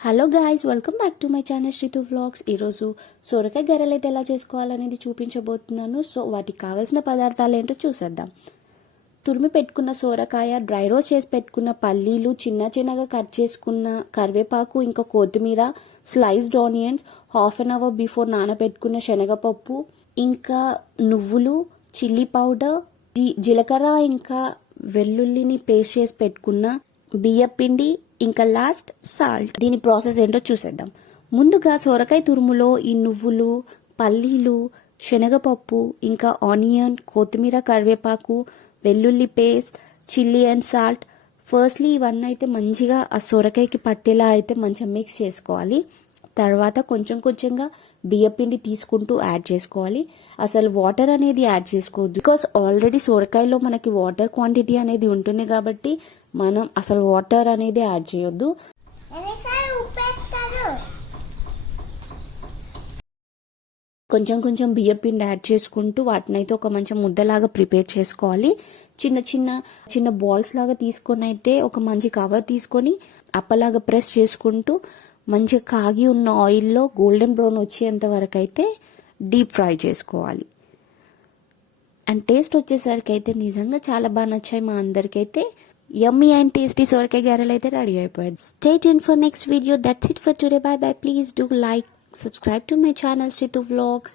Hello guys, welcome back to my channel Srithu vlogs. ఈరోజు సొరకాయ గరెలు అయితే ఎలా చేసుకోవాలనేది చూపించబోతున్నాను. సో వాటికి కావాల్సిన పదార్థాలు ఏంటో చూసేద్దాం. తురిమి పెట్టుకున్న సొరకాయ, డ్రై రోస్ట్ చేసి పెట్టుకున్న పల్లీలు, చిన్నగా కట్ చేసుకున్న కరివేపాకు, ఇంకా కొత్తిమీర, sliced onions, half an hour before నానబెట్టుకున్న శనగపప్పు, ఇంకా నువ్వులు, చిల్లీ పౌడర్, జీలకర్ర, ఇంకా వెల్లుల్లిని పేస్ట్ చేసి పెట్టుకున్న బియ్యపిండి, ఇంకా లాస్ట్ సాల్ట్. దీని ప్రాసెస్ ఏంటో చూసేద్దాం. ముందుగా సొరకాయ తురుములో ఈ నువ్వులు, పల్లీలు, శనగపప్పు, ఇంకా ఆనియన్, కొత్తిమీర, కరివేపాకు, వెల్లుల్లి paste, chilli and salt. Firstly ఇవన్నీ అయితే మంచిగా ఆ సొరకాయకి పట్టేలా అయితే మంచిగా మిక్స్ చేసుకోవాలి. తర్వాత కొంచెంగా బియ్యపిండి తీసుకుంటూ యాడ్ చేసుకోవాలి. అసలు వాటర్ అనేది యాడ్ చేసుకోవద్దు, బికాస్ ఆల్రెడీ సొరకాయలో మనకి వాటర్ క్వాంటిటీ అనేది ఉంటుంది కాబట్టి మనం అసలు వాటర్ అనేది యాడ్ చేయొద్దు. కొంచెం బియ్యపిండి యాడ్ చేసుకుంటూ వాటినైతే ఒక మంచి ముద్దలాగా ప్రిపేర్ చేసుకోవాలి. చిన్న బాల్స్ లాగా తీసుకొని అయితే ఒక మంచి కవర్ తీసుకొని అప్పలాగా ప్రెస్ చేసుకుంటూ మంచిగా కాగి ఉన్న ఆయిల్లో గోల్డెన్ బ్రౌన్ వచ్చేంత వరకు అయితే డీప్ ఫ్రై చేసుకోవాలి. అండ్ టేస్ట్ వచ్చేసరికి అయితే నిజంగా చాలా బాగా నచ్చాయి మా అందరికైతే. యమ్మీ అండ్ టేస్టీ సొరకాయ గారెలు అయితే రెడీ అయిపోయాయి. Stay tune for next video. That's it for today. By by. Please do like, subscribe to my channel Shritu Vlogs.